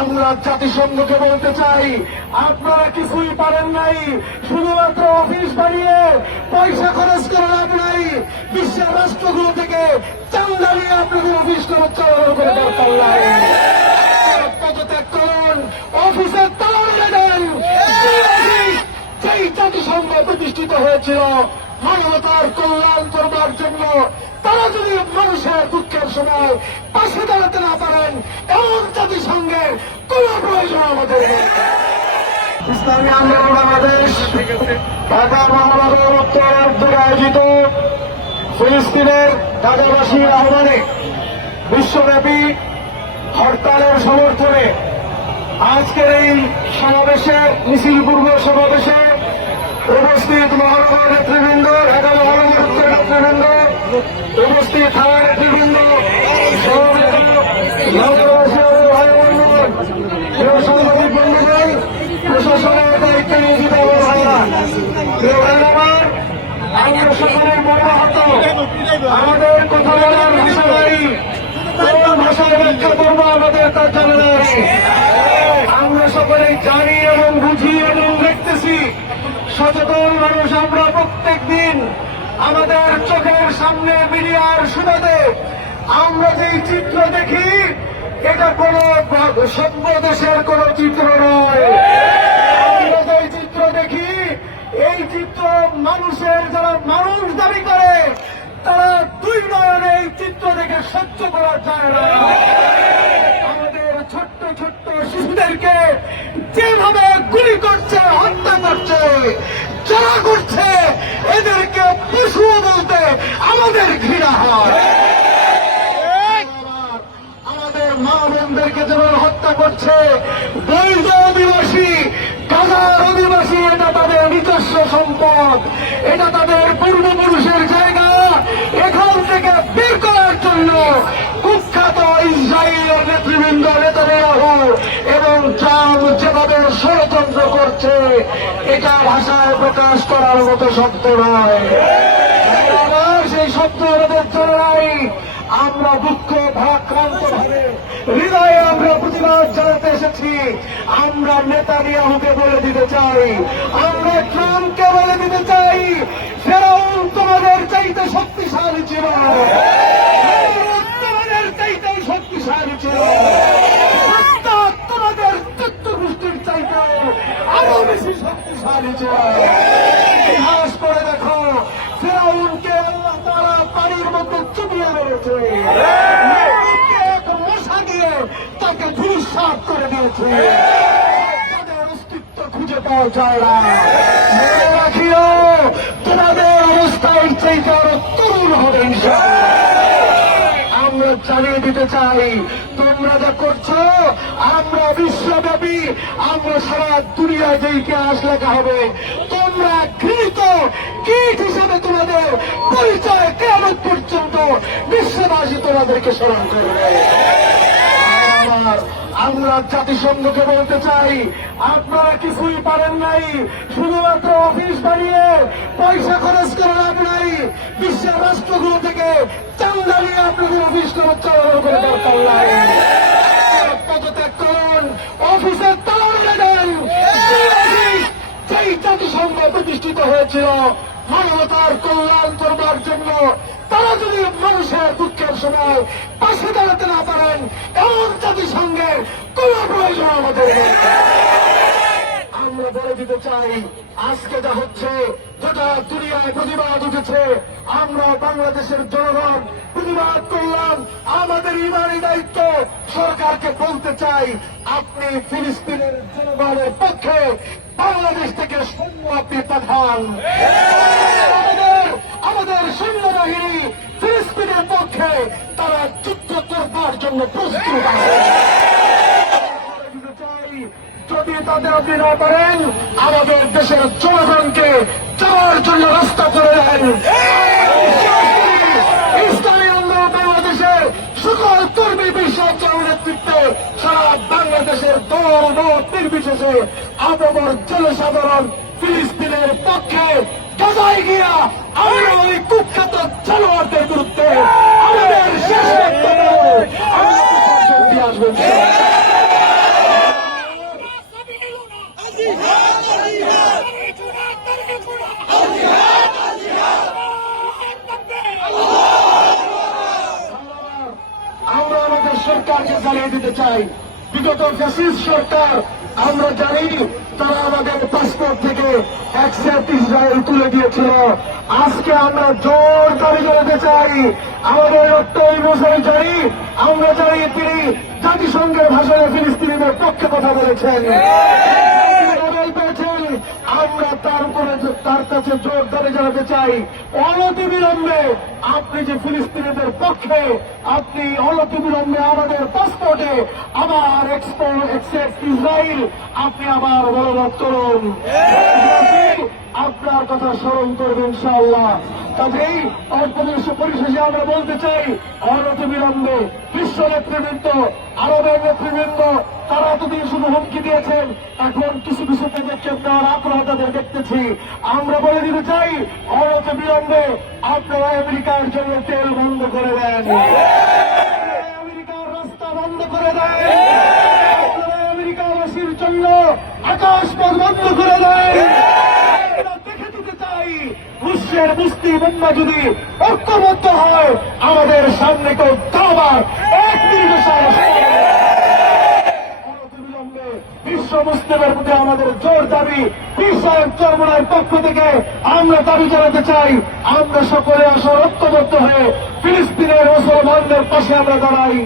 আমরা জাতিসংঘকে বলতে চাই, আপনারা কিছুই পারেন নাই। শুধুমাত্র অফিস বানিয়ে পয়সা খরচ করে লাভ নাই। বিশ্বের রাষ্ট্রগুলো থেকে চান্দা নিয়ে আপনাদের অফিস খরচ চালানো করে দরকার নাই। পদত্যাগ করুন অফিসের তালা মেরে দেন যেই জাতিসংঘ প্রতিষ্ঠিত হয়েছিল, মানবতার কল্যাণ করবার জন্য যদি মানুষের দুঃখের সময় পাশে দাঁড়াতে না পারেন এমন জাতিসংঘের কোন প্রয়োজন আমাদের ইসলামী আন্দোলন বাংলাদেশ, ঢাকা মহানগর উত্তর আয়োজিত ফিলিস্তিনের ঢাকাবাসীর আহ্বানে বিশ্বব্যাপী হরতালের সমর্থনে আজকের এই সমাবেশে, মিছিল পূর্ব সমাবেশে উপস্থিত মহানগর নেতৃবৃন্দ, ঢাকা মহানগর উত্তর নেতৃবৃন্দ উপস্থিত প্রিয় সাংবাদিক বন্ধুগণ প্রশাসনের দায়িত্বে নিয়োজিত আমার সকলের মর্মাহত আমাদের কথা বলার ভাষা নাই আমাদের তার নাই আমরা সকলেই জানি এবং বুঝি এবং দেখতেছি সচেতন মানুষ আমরা প্রত্যেক দিন আমাদের চোখের সামনে মিডিয়ার সুবাদে আমরা যেই চিত্র দেখি, এটা কোন সভ্য দেশের কোন চিত্র নয়। আমরা চিত্র দেখি, এই চিত্র মানুষের যারা মানুষ দাবি করে, তারা দুই নয়নে এই চিত্র দেখে সহ্য করা যায় না। আমাদের ছোট্ট ছোট্ট শিশুদেরকে যেভাবে গুলি করছে, হত্যা করছে যারা করছে এদেরকে পশু বলতে আমাদের ঘৃণা হয়। আমাদের মা বোনদেরকে যেমন হত্যা করছে বৈধ অধিবাসী গাজার অধিবাসী এটা তাদের নিজস্ব সম্পদ। এটা তাদের পূর্বপুরুষের জায়গা এখান থেকে বের করার জন্য কুখ্যাত ইসরায়েলের নেতৃবৃন্দ নেতানিয়াহু এবং ট্রাম্প যেভাবে ষড়যন্ত্র করছে এটা ভাষায় প্রকাশ করার মতো শব্দ নয়। সেই শব্দ আমাদের চলে নাই। আমরা দুঃখ ভাক্রান্ত ভাবে, হৃদয়ে আমরা প্রতিবাদ জানাতে এসেছি। আমরা নেতানিয়াহুকে বলে দিতে চাই। আমরা ট্রাম্পকে বলে দিতে চাই, ফেরাউন তোমাদের চাইতে শক্তিশালী ছিল তোমাদের চাইতে শক্তিশালী ছিল সাদ্দাত তোমাদের চতুর্গোষ্ঠীর চাইতে আরও বেশি শক্তিশালী ছিল ইতিহাস করে দেখো ফেরাউনকে আল্লাহ তারা পানির মধ্যে চুপিয়ে মেরেছে নমরুদকে এক মশা দিয়ে তাকে তাদের অস্তিত্ব খুঁজে পাওয়া যায় না মনে রাখিও তোমাদের অবস্থায় চাইতে আরও তরুণ হবে আমরা জানিয়ে দিতে চাই, তোমরা যা করছ, আমরা বিশ্বব্যাপী, আমরা সারা দুনিয়ায় যে ইতিহাস লেখা হবে, তোমরা ঘৃণিত কীট হিসেবে তোমাদের পরিচয় কেমন পর্যন্ত বিশ্ববাসী তোমাদেরকে স্মরণ করবে। আমার আমরা জাতিসংঘকে বলতে চাই, আপনারা কিছুই পারেন নাই। শুধুমাত্র অফিস বানিয়ে পয়সা খরচ করে লাভ নাই। বিশ্বের রাষ্ট্রগুলো থেকে চান্দা নিয়ে আপনাদের অফিস খরচ চালানো দরকার নাই। পদত্যাগ করুন, অফিসের তালা যেই জাতিসংঘ প্রতিষ্ঠিত হয়েছিল, মানবতার কল্যাণ করবার জন্য তারা যদি মানুষের দুঃখের সময় পাশে দাঁড়াতে না পারেন, এমন জাতিসংঘের কোন প্রয়োজন আমাদের। আমরা বলে দিতে চাই, আজকে যা হচ্ছে, গোটা দুনিয়ায় প্রতিবাদ উঠেছে। আমরা বাংলাদেশের জনগণ, প্রতিবাদ করলাম। আমাদের ইমানি দায়িত্ব, সরকারকে বলতে চাই, আপনি ফিলিস্তিনের জনগণের পক্ষে বাংলাদেশ থেকে সৈন্য আপনি পাঠান। আমাদের সৈন্যবাহিনী ফিলিস্তিনের পক্ষে তারা যুদ্ধ করবার জন্য প্রস্তুত যদি তাদের আপনি না পারেন, আমাদের দেশের জনগণকে যাওয়ার জন্য রাস্তা করে দেন। ইসলামী নির্বিশেষে আবহাওয়ার জনসাধারণ ফিলিস্তিনের পক্ষে গাজায় গিয়া আমরা ওই কুখ্যাত জানোয়ারদের বিরুদ্ধে আমাদের শেষ আমরা আমাদের সরকারকে চালিয়ে দিতে চাই। বিগত ফ্যাসিস্ট সরকার, আমরা জানি তারা আমাদের ইসরায়েল তুলে দিয়েছিল। আজকে আমরা জোর দাবি করতে চাই, আমাদের অনুসারী জানি, আমরা জানি তিনি জাতিসংঘের ভাষায় ফিলিস্তিনিদের পক্ষে কথা বলেছেন। তার কাছে জোর দাবি জানাতে চাই। অনতি বিলম্বে আপনি যে ফিলিস্তিনিদের পক্ষে, আপনি অনতি বিলম্বে আমাদের পাসপোর্টে আবার এক্সপোর্ট এক্সেপ্ট ইসরায়েল আপনি আবার বলবৎ করুন আপনার কথা স্মরণ করবেন ইনশাআল্লাহ। কাজেই অল্পদেশ পরিশেষে আমরা বলতে চাই, অনতি বিলম্বে বিশ্ব নেতৃবৃন্দ, আরবের নেতৃবৃন্দ তারা এতদিন শুধু হুমকি দিয়েছেন, এখন কিছু কিছু পদক্ষেপ নেওয়ার আগ্রহ তাদের দেখতেছি। আমরা বলে দিতে চাই অনতি বিলম্বে আপনারা আমেরিকার জন্য তেল বন্ধ করে দেন। আমেরিকার রাস্তা বন্ধ করে দেন। আমেরিকাবাসীর জন্য আকাশ পথ বন্ধ করে দেন। দেখে দিতে চাই, বিশ্বের মুসলিম উম্মা যদি ঐক্যবদ্ধ হয়, আমাদের সামনে কেউ দাবার এক মিনিটে সাহস করে না। অনতিবিলম্বে বিশ্ব মুসলিমের প্রতি আমাদের জোর দাবি বিশ্বের চর্মনার পক্ষ থেকে আমরা দাবি জানাতে চাই। আমরা সকলে আসর ঐক্যবদ্ধ হয়ে ফিলিস্তিনের মুসলমানদের পাশে আমরা দাঁড়াই।